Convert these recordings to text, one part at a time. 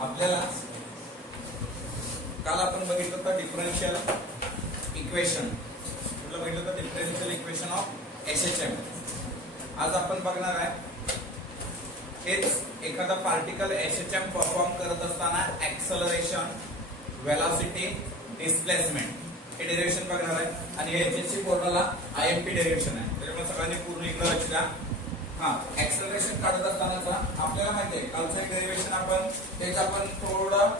आपल्याला काल आपण बघितलं होतं डिफरन्शियल इक्वेशन, कुठलं बघितलं होतं? Differential equation of SHM. आज आपण बघणार आहे हेच एखादा पार्टिकल एसएचएम परफॉर्म करत असताना ऍक्सलरेशन, वेलॉसिटी, डिस्प्लेसमेंट हे डेरिव्हेशन बघणार आहे आणि एचएससी फॉर्म्युला आयएमपी डेरिव्हेशन आहे. त्याच्यामुळे सगळ्यांनी पूर्ण इकडे लक्ष द्या. ऍक्सलरेशन काढत असताना आपल्याला माहिती आहे कालचं एक डेरिव्हेशन आपण त्याचं आपण थोडं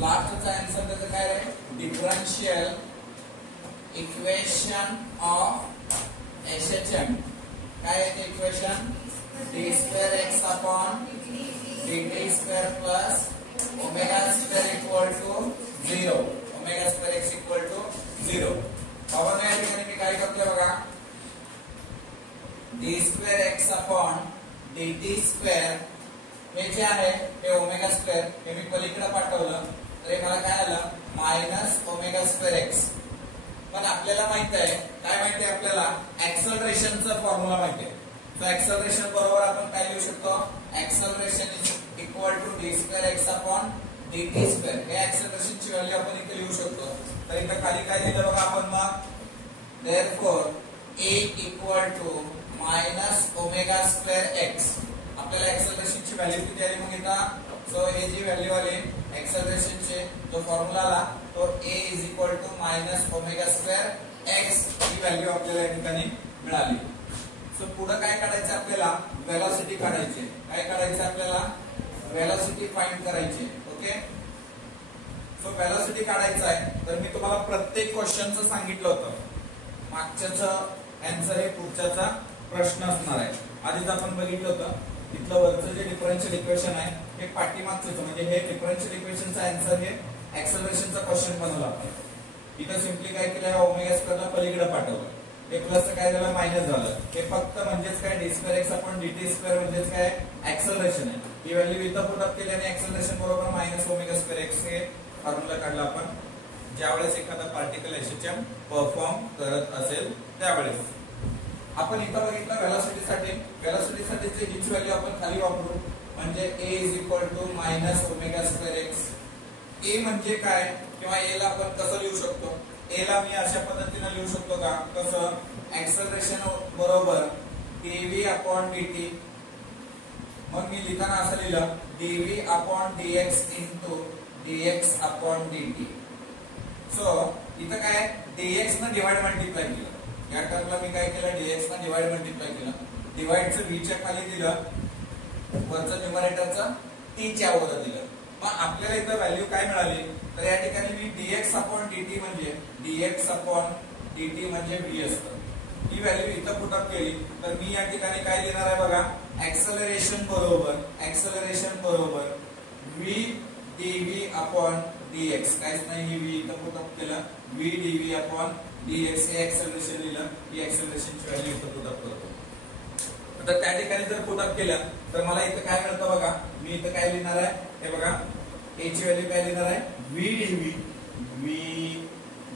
लास्टचा आन्सर त्याचं काय आहे? Differential equation of SHM. काय आहे ते equation? D square X upon dt square plus omega square equal to 0. Omega square X equal to 0. बाबा या ठिकाणी मी काय करतोय बघा, D square X upon dt square हे जे आहे हे ओमेगा स्क्वेअर हे मी पलीकडे पाठवलं तर हे मला काय आलं? Minus omega square x. पण आपल्याला माहित आहे काय? माहिती आहे आपल्याला ऍक्सलरेशनचा फॉर्म्युला माहिती आहे. तो ऍक्सलरेशन बरोबर आपण काय लिहू शकतो? Acceleration is equal to D square X upon dt square. हे ऍक्सलरेशनची व्हॅल्यू आपण इथे लिहू शकतो. तर इथे खाली काय दिलं बघा आपण मग, therefore a equal to minus omega square X. आपल्याला ऍक्सलरेशनची व्हॅल्यू किती आली मग इथं? सो हे जी व्हॅल्यू आली ऍक्सलरेशनचे जो फॉर्म्युला आला तो a is equal to minus omega square x ही व्हॅल्यू आपल्याला या ठिकाणी मिळाली. सो पुढे काय काढायचं आपल्याला? वेलॉसिटी काढायची. काय करायचं आपल्याला? वेलॉसिटी फाइंड करायची. ओके, सो वेलॉसिटी काढायचं आहे. तर मी तुम्हाला प्रत्येक क्वेश्चनचं सांगितलं होतं. मागच्याचं आन्सर हे पुढच्याचा प्रश्न असणार आहे. आधीच आपण बघितलं होतं तिथलं वरचं जे डिफरन्शियल इक्वेशन आहे हे पाठीमागचं, म्हणजे हे डिफरन्शियल इक्वेशनचा आन्सर हे ऍक्सलरेशनचा क्वेश्चन बनवला आपण. इथं सिम्पली काय केलं? ओमेगा स्क्वेअरला पलीकडे पाठवलं. हे प्लस काय झालं? मायनस झालं. हे फक्त म्हणजेच काय? D square X upon dt square म्हणजेच काय? ऍक्सलरेशन आहे. ही व्हॅल्यू इथं पुट अप केल्याने ऍक्सलरेशन बरोबर मायनस ओमेगा स्क्वेअर एक्स हे फॉर्म्युला काढला आपण ज्यावेळेस एखादा पार्टिकल एसएचएम परफॉर्म करत असेल त्यावेळेस. आपण इथं बघितलं वेलॉसिटीसाठी हीच व्हॅल्यू आपण खाली वापरू, म्हणजे a is equal to minus omega square x. a म्हणजे काय किंवा a ला आपण कसं लिहू शकतो? a ला मी अशा पद्धतीने लिहू शकतो का? कसं? ऍक्सलरेशन बरोबर dv अपॉन dt. मग मी लिहिताना असं लिहिलं dv upon dx into dx upon dt. So इथं काय? dx न डिवाइड मल्टिप्लाय केलं. या टर्मला मी काय केलं? dx न डिवाइड मल्टिप्लाय केलं. डिवाइडचं v च्या खाली दिलं, वरचं न्यूमरेटरचं t च्या वर दिलं. मग आपल्याला इथं व्हॅल्यू काय मिळाली? तर या ठिकाणी मी dx अपॉन dt म्हणजे dx अपॉन dt म्हणजे v असतं. ही व्हॅल्यू इथं पुट अप केली तर मी या ठिकाणी काय लिहिणार आहे बघा, ऍक्सलरेशन बरोबर v dv अपॉन dx. काहीच नाही, ही v इथं पुट अप केलं, v dv अपॉन dx हे ऍक्सलरेशन लिहिलं. ही ऍक्सलरेशनची व्हॅल्यू इथं पुट अप करतो. तर त्या ठिकाणी जर पुट अप केलं तर मला इथं काय मिळतं बघा, मी इथं काय लिहिणार आहे हे बघा, a ची व्हॅल्यू काय लिहिणार आहे? v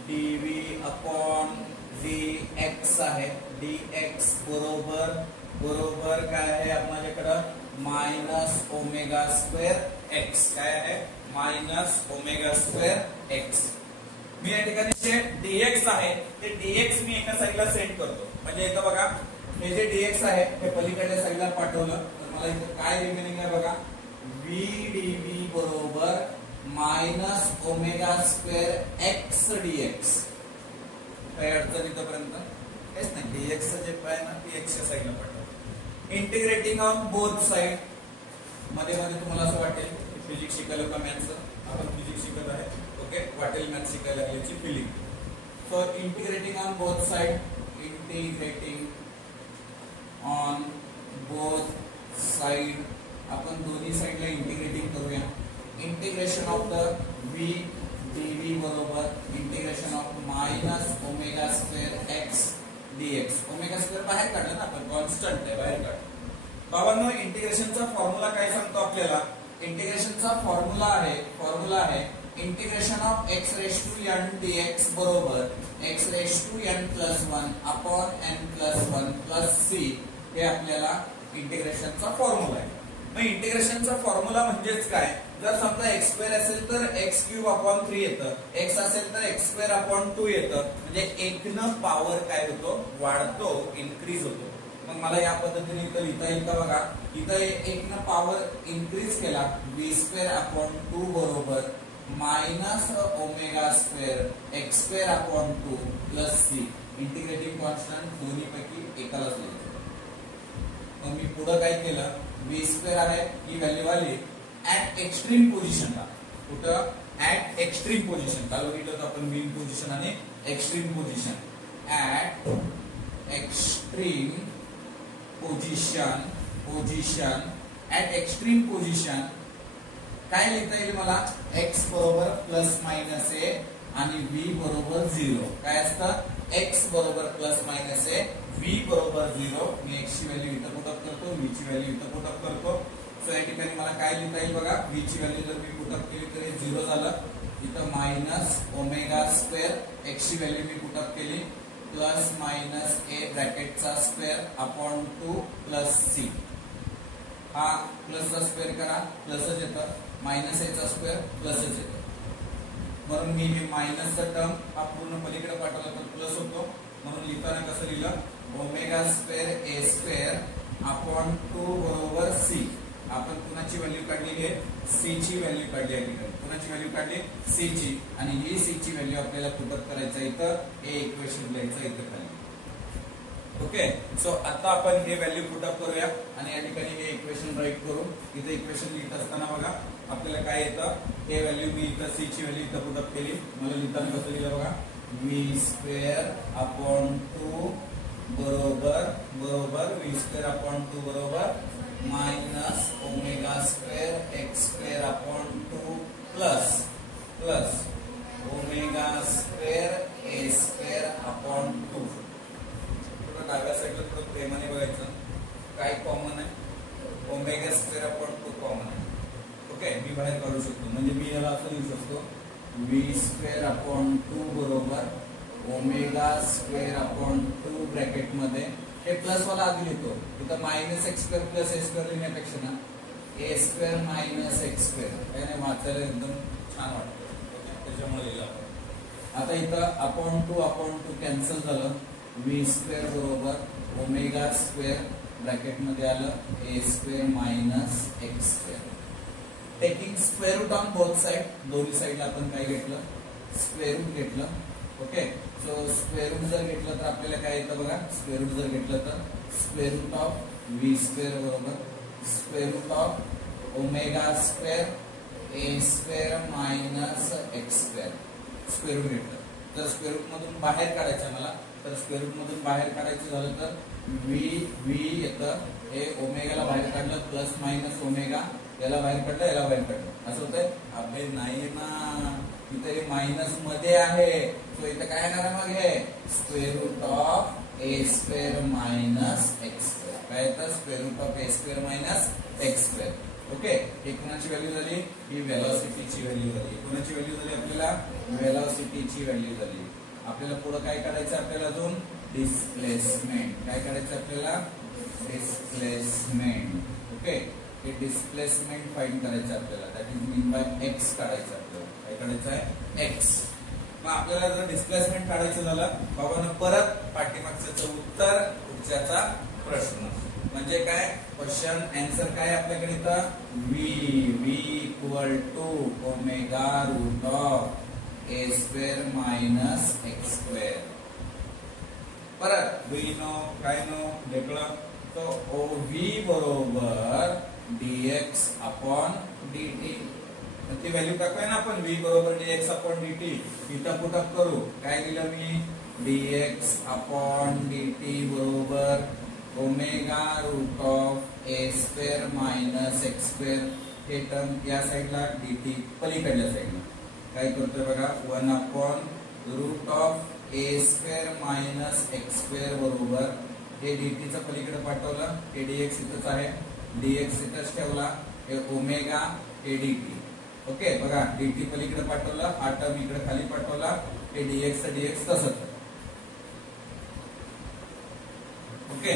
dv अपॉन dx आहे. dx बरोबर काय आहे माझ्याकडं? Minus omega square x. काय आहे? Minus omega square x. मी या ठिकाणी जे dx आहे ते dx मी एका साईडला सेट करतो. म्हणजे इथं बघा हे जे dx आहे ते पलीकडच्या साईडला पाठवलं तर मला इथं काय रिमेनिंग आहे बघा, v dv बरोबर minus omega square x dx. काय अडचण इथपर्यंत? हेच नाही, dx चं जे आहे ना ते x च्या साईडला पाठवलं. Integrating on both side. मध्ये तुम्हाला असं वाटेल फिजिक्स शिकायला का मॅथ्स? आपण फिजिक्स शिकत आहे. ओके, वाटेल मॅथ्स शिकायला लागल्याची feeling. So integrating on both side, on both side आपण दोन्ही साइडला इंटिग्रेटिंग करूया. Integration of the v dv बरोबर integration of minus omega square x dx. Omega square बाहेर काढलं ना आपण, कॉन्स्टंट आहे, बाहेर काढ. बाबांनो इंटिग्रेशनचा फॉर्म्युला काय सांगतो आपल्याला? इंटिग्रेशनचा फॉर्म्युला आहे integration of x raise to n dx बरोबर x raise to n plus 1 upon n plus 1 plus c. हे आपल्याला इंटिग्रेशनचा फॉर्म्युला आहे. मग इंटिग्रेशनचा फॉर्म्युला म्हणजेच काय, जर समजा एक्स स्क्वेअर असेल तर एक्स क्यूब अपॉन 3 येतं, एक्स असेल तर एक्स स्क्वेअर अपॉन 2 येतं, म्हणजे एकनं पॉवर काय होतो, वाढतो, इन्क्रीज होतो. मग मला या पद्धतीने इथं लिहिता येईल का बघा, इथं एकनं पॉवर इन्क्रीज केला, बी स्क्वेअर अपॉन 2 बरोबर minus omega square x square upon 2 plus c. Integrating constant दोन्ही पैकी एकालाच लिहायचं. मग मी पुढे काय केलं, बी स्क्वेअर आहे ही व्हॅल्यू आली ऍट एक्स्ट्रीम पोझिशनला. कुठं, ऍट एक्स्ट्रीम पोझिशन. काल बघितलं होतं आपण मीन पोझिशन आणि extreme position. At extreme position at extreme position काय लिहिता येईल मला, एक्स बरोबर प्लस मायनस ए आणि व्ही बरोबर 0. काय असतं, एक्स बरोबर प्लस मायनस ए, व्ही बरोबर 0. मी एक्स ची व्हॅल्यू इथं पुटअप करतो, व्ही ची व्हॅल्यू इथं पुटअप करतो. सो या ठिकाणी मला काय लिहिता येईल बघा, व्ही ची व्हॅल्यू जर मी पुटअप केली तर हे 0 झालं. इथं मायनस ओमेगा स्क्वेअर, एक्स ची व्हॅल्यू मी पुटअप केली, प्लस मायनस ए ब्रॅकेटचा स्क्वेअर अपॉन 2 प्लस सी. हा प्लसचा स्क्वेअर करा, प्लसच येतं, मायनस एचा स्क्वेअर प्लसच येतं. म्हणून मी हे मायनसचा टर्म हा पूर्ण पलीकडे पाठवला तर प्लस होतो. म्हणून लिहिताना कसं लिहिलं, omega square a square upon 2 बरोबर सी. आपण कुणाची व्हॅल्यू काढली आहे, सी ची व्हॅल्यू काढली आहे. कुणाची व्हॅल्यू काढली, सी ची. आणि ही सी ची व्हॅल्यू आपल्याला पुटअप करायचं इथं, हे इक्वेशन लिहायचं इथं खाली. ओके. सो आता आपण हे व्हॅल्यू पुटअप करूया आणि या ठिकाणी हे इक्वेशन राईट करू. इथे इक्वेशन लिहित असताना बघा आपल्याला काय येतं, हे व्हॅल्यू मी इथं सी ची व्हॅल्यू इथं पुटअप केली. मला लिहिताना कसं लिहिलं बघा, व्ही स्क्वेअर अपॉन 2 बरोबर व्ही स्क्वेअर अपॉन 2 बरोबर minus omega square x square upon 2 plus omega square a square upon 2. डाव्या साईडला थोडं प्रेमाने बघायचं, काय कॉमन आहे, ओमेगा स्क्वेअर अपॉन 2 कॉमन आहे. ओके, मी बाहेर काढू शकतो, म्हणजे मी याला असं लिहू शकतो, व्ही स्क्वेअर अपॉन 2 बरोबर ओमेगा स्क्वेअर अपॉन 2 ब्रॅकेट मध्ये हे प्लस वाला आधी लिहितो. इथं minus x square plus a square लिहिण्यापेक्षा ना ए स्क्वेअर मायनस एक्स स्क्वेअर याने वाचायला एकदम छान वाटतं, त्याच्यामुळे लिहिलं आपण. आता इथं अपॉन 2 कॅन्सल झालं, व्ही स्क्वेअर बरोबर ओमेगा स्क्वेअर ब्रॅकेट मध्ये आलं a square minus x square. Taking square root on both side, दोन्ही साइडला आपण काय घेतलं, स्क्वेअर रूट घेतलं. ओके. सो स्क्वेअर रूट जर घेतलं तर आपल्याला काय येतं बघा, स्क्वेअर रूट जर घेतलं तर square root of v square बरोबर square root of omega square a square minus x square. Square root घेतलं तर स्क्वेअर रूट मधून बाहेर काढायचं मला, तर स्क्वेअर रूट मधून बाहेर काढायचं झालं तर व्ही येतं, हे ओमेगाला बाहेर काढलं प्लस मायनस ओमेगा, याला बाहेर काढलं याला बाहेर काढलं, असं होतंय. अबे नाही ना, इथे हे मायनस मध्ये आहे. सो इथं काय येणार मग, हे square root of a square minus x square. काय येतं, square root of a square minus x square. Okay. ही कोणाची व्हॅल्यू झाली, ही व्हेलॉसिटीची व्हॅल्यू झाली. कोणाची व्हॅल्यू झाली आपल्याला, व्हेलॉसिटीची व्हॅल्यू झाली. आपल्याला पुढे काय काढायचं, आपल्याला अजून डिस्प्लेसमेंट. काय काढायचं आपल्याला, डिस्प्लेसमेंट. ओके. हे डिस्प्लेसमेंट फाइंड करायचं आपल्याला, that is mean by x काढायचं आपल्याला. काय काढायचं आहे, एक्स. मग आपल्याला जर डिस्प्लेसमेंट काढायचं झालं बाबांना, परत पाठीमागचं उत्तर पुढच्याचा प्रश्न. म्हणजे काय, क्वेश्चन आन्सर काय आपल्याकडे इथं, v equal to omega root of a square minus x square. परत व्ही नो काय नो लेखलं, तो ओ व्ही बरोबर dx अपॉन dt. ती व्हॅल्यू टाकूया ना आपण, v बरोबर dx अपॉन dt. इथं पुटअप करू, काय दिलं मी, dx अपॉन dt बरोबर omega root of a square minus x square. हे टर्म या साईडला, dt पलीकडल्या साईडला. काय करतोय बघा, 1 upon root of a square minus x square बरोबर हे dt चं पलीकडे पाठवलं, हे dx इथंच आहे, dx इथंच ठेवला, हे ओमेगा हे dt. ओके. बघा dt पलीकडे पाठवलं, हा टर्म इकडे खाली पाठवला, हे dx तसंच. ओके.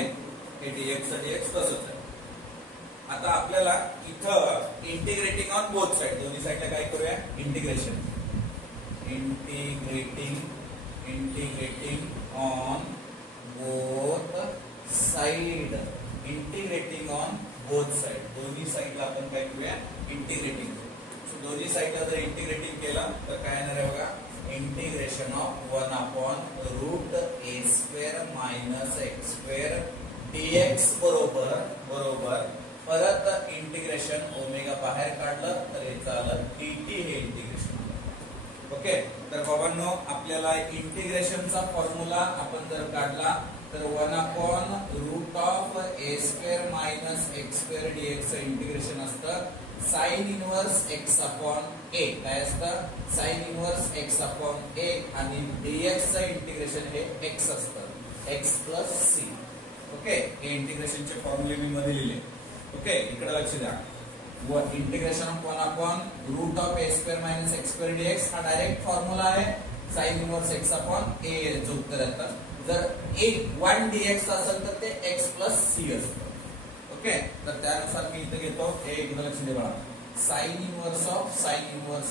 हे dx तसंच आहे. आता आपल्याला इथं इंटिग्रेटिंग ऑन बोथ साइड, दोन्ही साइडला काय करूया, integration, integrating on both side, integrating on both side, दोन्ही साइडला आपण काय करूया, इंटिग्रेटिंग. सो दोन्ही साइडला जर इंटिग्रेटिंग केलं तर काय येणार आहे बघा, integration of 1/√a² minus x² dx बरोबर परत इंटिग्रेशन ओमेगा बाहेर काढलं तर हे झालं dt, हे इंटिग्रेशन. ओके, तर बाबांनो आपल्याला इंटिग्रेशनचा फॉर्म्युला आपण जर काढला तर 1/√a² minus x² dx integration असतं sine inverse x upon a. काय असतं, sine inverse x upon a आणि dx चं इंटिग्रेशन हे x असतं, x प्लस c. ओके, हे इंटिग्रेशनचे फॉर्म्युले मी मध्ये लिहिले. ओके, इकडे लक्ष द्या. Integration of 1/√a² minus x² dx हा डायरेक्ट फॉर्म्युला आहे sign inverse x upon a चं उत्तर येतं. जर 1 dx असेल तर ते x प्लस c असतं. ओके, तर त्यानुसार मी इथे घेतो, हे इकडे लक्ष द्या बघा, sine inverse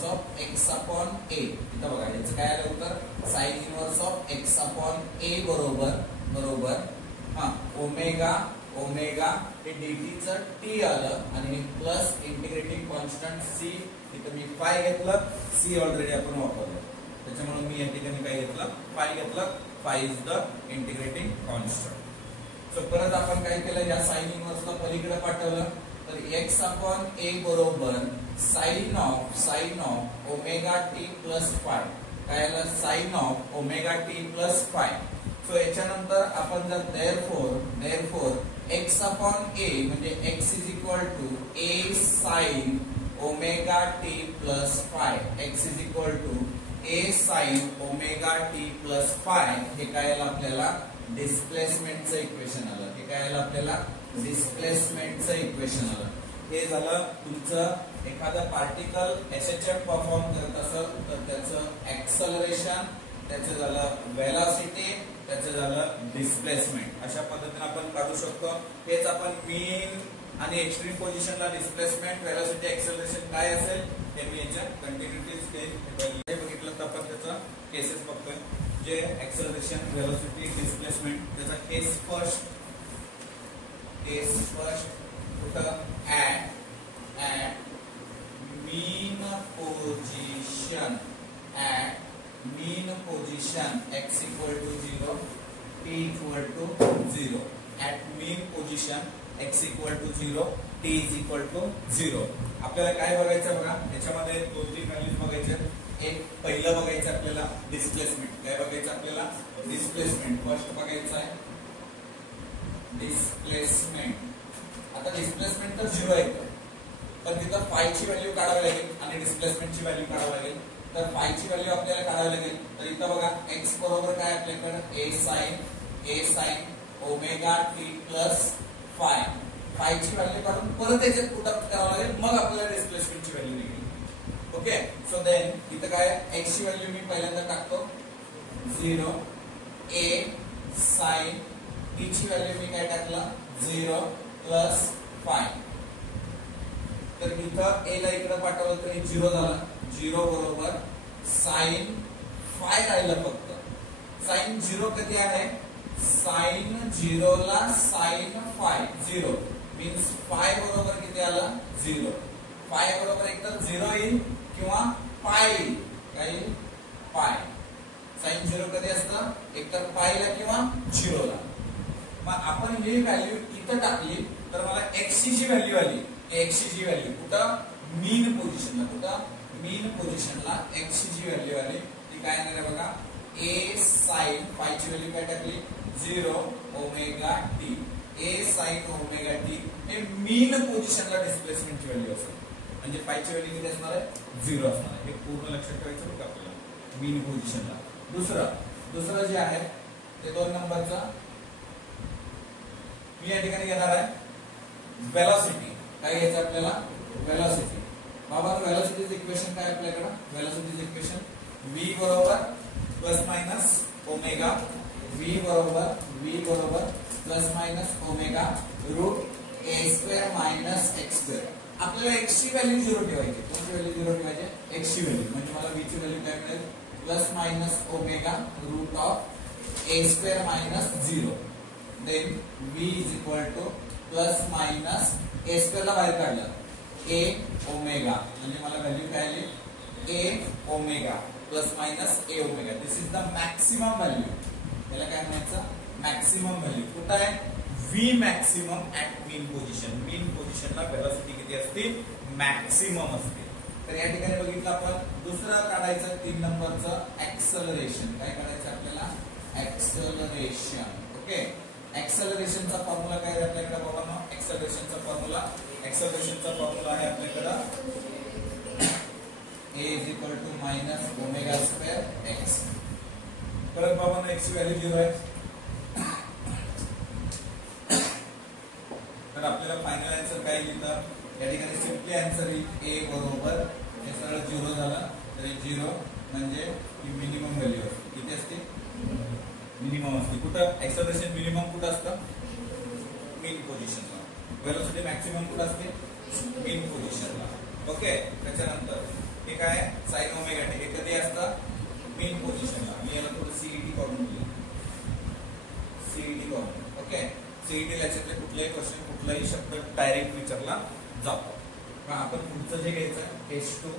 of x upon a. इथं बघा याचं काय आलं उत्तर, sine inverse of x upon a बरोबर ओमेगा हे dt चं t आलं आणि प्लस इंटिग्रेटिंग कॉन्स्टंट c, इथं मी फाय घेतलं, c ऑलरेडी आपण वापरलं त्याच्यामुळे मी या ठिकाणी काय घेतलं, फाय घेतलं. Five is the integrating constant. So परत आपण काय केलं, या साइन इनवर्सला पलीकडे पाठवलं तर x अपॉन a बरोबर sine of omega t plus phi. काय आलं, sine of omega t plus phi. So याच्यानंतर आपण जर देअरफॉर x अपॉन a म्हणजे x is equal to a sine omega t plus phi, x is equal to a sine omega t plus phi. हे काय आलं आपल्याला, डिस्प्लेसमेंटचं equation आलं. हे काय आलं आपल्याला, डिस्प्लेसमेंटचं इक्वेशन आलं. हे झालं तुमचं एखादा पार्टिकल SHF परफॉर्म करत असेल तर त्याचं ऍक्सलरेशन, त्याचं झालं वेलॉसिटी, त्याचं झालं डिस्प्लेसमेंट. अशा पद्धतीने आपण काढू शकतो. हेच आपण मीन आणि एक्स्ट्रीम पोझिशनला डिस्प्लेसमेंट, वेलॉसिटी, ऍक्सलरेशन काय असेल हे मी याच्या कंटिन्युटी बघितलं तर आपण त्याचा केसेस बघतोय, जे ऍक्सलरेशन, वेलोसिटी, डिस्प्लेसमेंट. त्याचा केस फर्स्ट कुठं, at mean position x equal to 0, t equal to 0. At mean position x equal to 0, t is equal to 0. आपल्याला काय बघायचं बघा, याच्यामध्ये 2-3 व्हॅल्यूज बघायचे. एक पहिलं बघायचं आपल्याला डिस्प्लेसमेंट. काय बघायचं आपल्याला, डिस्प्लेसमेंट. फर्स्ट बघायचं आहे डिस्प्लेसमेंट. आता डिस्प्लेसमेंट तर 0 आहे पण तिथं फाय ची व्हॅल्यू काढावी लागेल आणि डिस्प्लेसमेंटची व्हॅल्यू काढावी लागेल. तर फाय ची व्हॅल्यू आपल्याला काढावी लागेल. तर इथं बघा x बरोबर काय आपल्याकडे, a sine omega t plus five. Five ची व्हॅल्यू काढून परत याच्यात पुटअप करावं लागेल, मग आपल्याला डिस्प्लेसमेंटची व्हॅल्यू निघेल. ओके, सो देन इथं काय x ची व्हॅल्यू मी पहिल्यांदा टाकतो 0, a साइन t ची व्हॅल्यू मी काय टाकलं 0 प्लस फाय. तर इथं a ला इकडे पाठवलं तर 0 झालं. 0 बरोबर साइन फाय राहिलं फक्त. साइन 0 कधी आहे, साइन 0 ला साइन फाय 0 मीन्स फाय बरोबर किती आलं 0. फाय बरोबर एकतर 0 येईल किंवा पाय येईल. काय येईल, पाय. साइन 0 कधी असतं, एकतर पायला किंवा 0 ला. मग आपण ही व्हॅल्यू इथं टाकली तर मला x ची व्हॅल्यू आली. x ची व्हॅल्यू कुठं, मीन पोझिशनला. कुठं, मीन पोझिशनला x ची व्हॅल्यू आली. ती काय येणार आहे बघा, a साइन फाय ची व्हॅल्यू काय टाकली 0 omega t. a sine omega t हे मीन पोझिशनला डिस्प्लेसमेंटची व्हॅल्यू असेल. म्हणजे फाय ची व्हॅल्यू किती असणार आहे, 0 असणार आहे. हे पूर्ण लक्षात ठेवायचं बघा आपल्याला मीन पोझिशनला. दुसरं जे आहे ते 2 नंबरचं मी या ठिकाणी घेणार आहे वेलोसिटी. काय घ्यायचं आपल्याला, वेलोसिटी. बाबा वेलोसिटीचं इक्वेशन काय आपल्याकडे, वेलोसिटीचं इक्वेशन v बरोबर प्लस मायनस ओमेगा, v बरोबर plus minus omega root a² minus x square. आपल्याला एक्स ची व्हॅल्यू 0 ठेवायची. कोणती व्हॅल्यू 0 ठेवायची? एक्स ची व्हॅल्यू. म्हणजे मला व्ही ची व्हॅल्यू काय मिळेल? Plus minus omega root of a square minus 0. Then v is equal to plus minus a square ला बाहेर काढलं ए ओमेगा. म्हणजे मला व्हॅल्यू काय आली? A omega plus minus a omega. This is the maximum value. याला काय म्हणायचं? Maximum value. कुठं आहे? v maximum at mean position. Mean पोझिशनला वेलोसिटी किती असते? मॅक्सिमम असते. तर या ठिकाणी बघितलं आपण. दुसरं काढायचं 3 नंबरचं ऍक्सलरेशन. काय करायचं आपल्याला? ऍक्सलरेशन. ओके. ऍक्सलरेशनचा फॉर्म्युला काय आहे आपल्याकडे बाबांनो? ऍक्सलरेशनचा फॉर्म्युला आहे आपल्याकडे a is equal to minus omega square x. परत बाबांनो x ची व्हॅल्यू 0 आहे. तर आपल्याला फायनल आन्सर काय लिहितं? या ठिकाणी सिम्पली आन्सर येईल a बरोबर हे सरळ 0 झालं तर 0 म्हणजे ही मिनिमम व्हॅल्यू असते. किती असते? मिनिमम असते. कुठं ऍक्सलरेशन मिनिमम कुठं असतं? मीन पोझिशनला. वेलोसिटी मॅक्सिमम कुठं असते? मीन पोझिशनला. ओके. त्याच्यानंतर हे काय? Sine omega T. हे कधी असतं? मीन पोझिशनला. मी याला थोडं सीईटी करून दिलं. सीईटी करून. ओके. सीईटी ला कुठलाही क्वेश्चन कुठलाही शब्द डायरेक्ट विचारला जातो. आपण पुढचं जे घ्यायचं केस 2.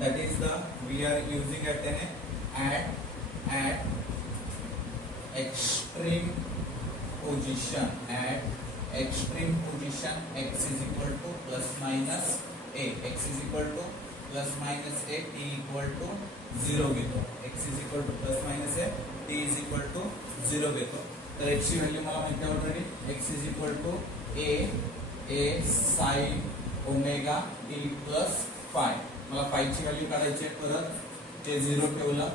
That is the we are using at extreme position. At extreme position x is equal to plus minus a. X is equal to plus minus a. T equal to 0 घेतो. X is equal to plus minus a. T is equal to 0 घेतो. तर x ची value मला माहिती आहे already. x is equal to a sin omega t plus phi. मला phi ची value काढायची आहे. परत ते 0 ठेवलं.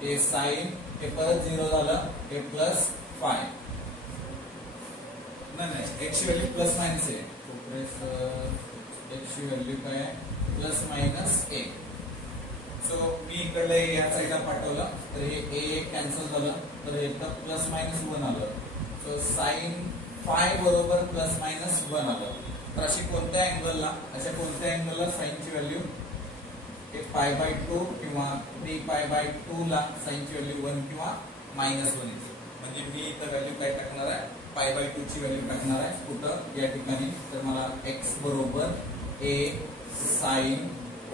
ते sin ते परत 0 झालं. ते प्लस phi. नाही x ची value plus minus a. x ची व्हॅल्यू काय आहे? Plus minus a. सो मी इकडे या साईडला पाठवलं तर हे a कॅन्सल झालं तर इथं प्लस मायनस 1 आलं. सो sin phi बरोबर प्लस मायनस 1 आलं. तर अशी कोणत्या अँगलला साइन ची व्हॅल्यू π/2 किंवा 3π/2 ला साइन ची व्हॅल्यू 1 किंवा -1 येते. म्हणजे मी इथं व्हॅल्यू काय टाकणार आहे? π/2 ची व्हॅल्यू टाकणार आहे. कुठं? या ठिकाणी. तर मला x बरोबर a sin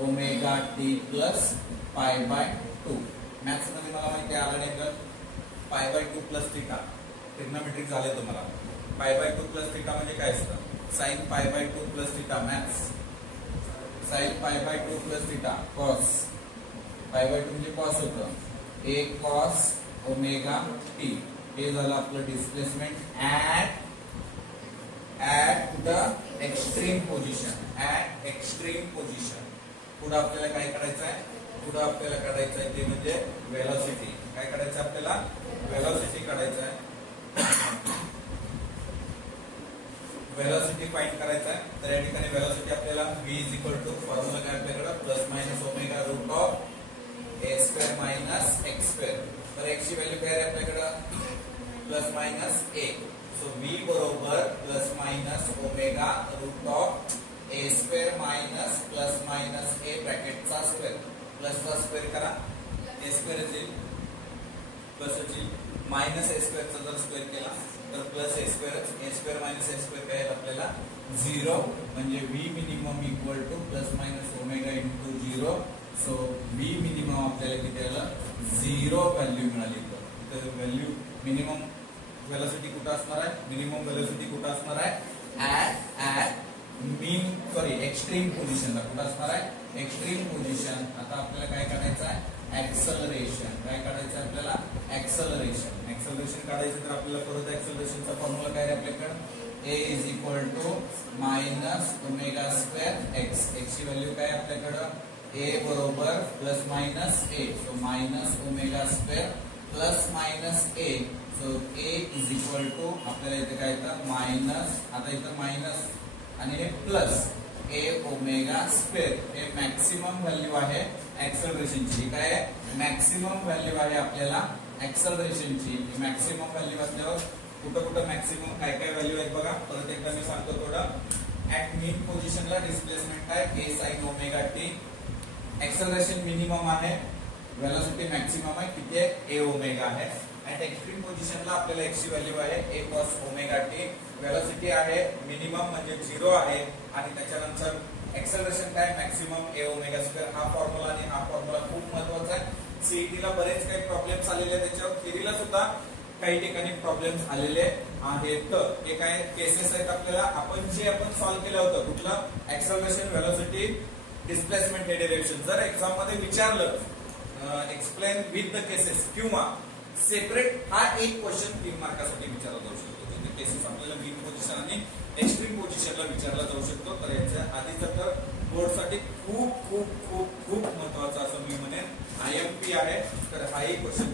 omega t plus π/2. Maths मध्ये मला माहिती आहे आलं अँगल π/2 प्लस थीटा. ट्रिग्नोमेट्रिक झाले तुम्हाला. π/2 प्लस थीटा म्हणजे काय असतं? sin π/2 plus theta. Maths sin π/2 plus theta cos π/2 म्हणजे cos होतं. a cos omega t. हे झालं आपलं displacement at the extreme position. पुढे आपल्याला काय करायचं आहे? ते म्हणजे वेलोसिटी. काय करायचं आपल्याला? वेलोसिटी काढायचं आहे. वेलोसिटी फाइंड करायचा आहे. तर या ठिकाणी वेलोसिटी आपल्याला v is equal to formula काय आपल्याकडे? Plus minus omega root of a square minus x square. तर x ची व्हॅल्यू काय आहे आपल्याकडे? Plus minus a. So v बरोबर plus minus omega root of a square minus plus minus a ब्रॅकेटचा square. प्लसचा स्क्वेअर करा. ए स्क्वेअर येईल प्लस येईल. मायनस ए स्क्वेअरचा जर स्क्वेअर केला तर plus a square minus a square काय आपल्याला 0. म्हणजे v minimum equal to plus minus omega into 0. So v minimum आपल्याला किती आलं? 0 व्हॅल्यू मिळाली. तर व्हॅल्यू मिनिमम वेलोसिटी कुठं असणार आहे? मिनिमम वेलोसिटी कुठं असणार आहे? एक्स्ट्रीम पोझिशनला. कुठं असणार आहे? Extreme position. आता आपल्याला काय काढायचं आहे? ऍक्सलरेशन. काय काढायचं आहे आपल्याला? ऍक्सलरेशन काढायचं तर आपल्याला परत ऍक्सलरेशनचा फॉर्म्युला काय आहे आपल्याकडे? a is equal to minus omega square x. X ची व्हॅल्यू काय आपल्याकडं? a बरोबर plus minus a. So minus omega square plus minus a. So a is equal to आपल्याला इथे काय येतं? मायनस. आता इथं मायनस आणि हे प्लस a ओमेगा स्क्वेअर. हे मॅक्सिमम व्हॅल्यू आहे ऍक्सलरेशनची. काय आहे? मॅक्सिमम व्हॅल्यू आहे आपल्याला ऍक्सलरेशनची मॅक्सिमम व्हॅल्यू असल्यावर कुठं कुठं मॅक्सिमम काय काय व्हॅल्यू आहेत बघा. परत एकदा मी सांगतो थोडं. ऍट मीन पोझिशनला डिस्प्लेसमेंट आहे a sin omega t. Acceleration minimum आहे, व्हेलॉसिटी मॅक्सिमम आहे, किती आहे a ओमेगा आहे. ऍट एक्स्ट्रीम पोझिशनला आपल्याला x ची व्हॅल्यू आहे a cos omega t. Velocity आहे मिनिमम म्हणजे 0 आहे आणि त्याच्यानंतर ऍक्सलरेशन काय मॅक्सिमम a ओमेगा स्क्वेअर. हा फॉर्म्युला आणि हा फॉर्म्युला खूप महत्त्वाचा आहे. सीईटीला बरेच काही प्रॉब्लेम्स आलेले आहेत, त्याच्यावर थिअरीला सुद्धा काही ठिकाणी प्रॉब्लेम्स आलेले आहेत. तर हे काय केसेस आहेत आपल्याला आपण सॉल्व्ह केलं होतं कुठलं ऍक्सलरेशन व्हेलॉसिटी डिस्प्लेसमेंट हे डिरेक्शन. जर एक्झाम मध्ये विचारलं एक्सप्लेन विथ द केसेस किंवा सेपरेट, हा एक क्वेश्चन 3 मार्कासाठी विचारला जाऊ शकतो. केसेस आपल्याला मीन पोझिशन आणि एक्स्ट्रीम पोझिशनला विचारला जाऊ शकतो. तर याच्या आधीच तर बोर्डसाठी खूप खूप खूप खूप महत्वाचा असं मी म्हणेन IMP आहे. तर हाही क्वेश्चन